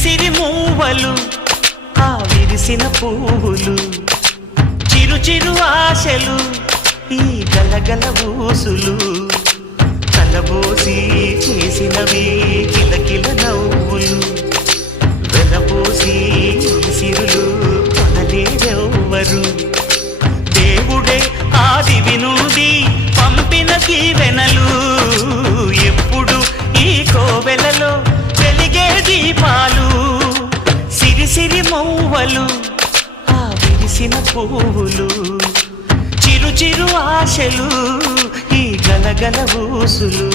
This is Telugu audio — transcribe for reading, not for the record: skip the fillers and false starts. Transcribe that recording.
సిరి మూవలు ఆ విరిసిన పువ్వులు చిరు చిరు ఆశలు ఈ గలగల ఊసులు కలబోసి చేసినవి కిలకిల నవ్వులు వెలబోసి సిరులు కొనలేరెవ్వరు దేవుడే ఆదివి నుండి పంపిన దీవెనలు ఎప్పుడు ఈ కోవెలలో వెలిగే దీపాలు సిరి సిరి మౌవలు ఆ విరిసిన పువ్వులు చిరు చిరు ఆశలు ఈ గలగల ఊసులు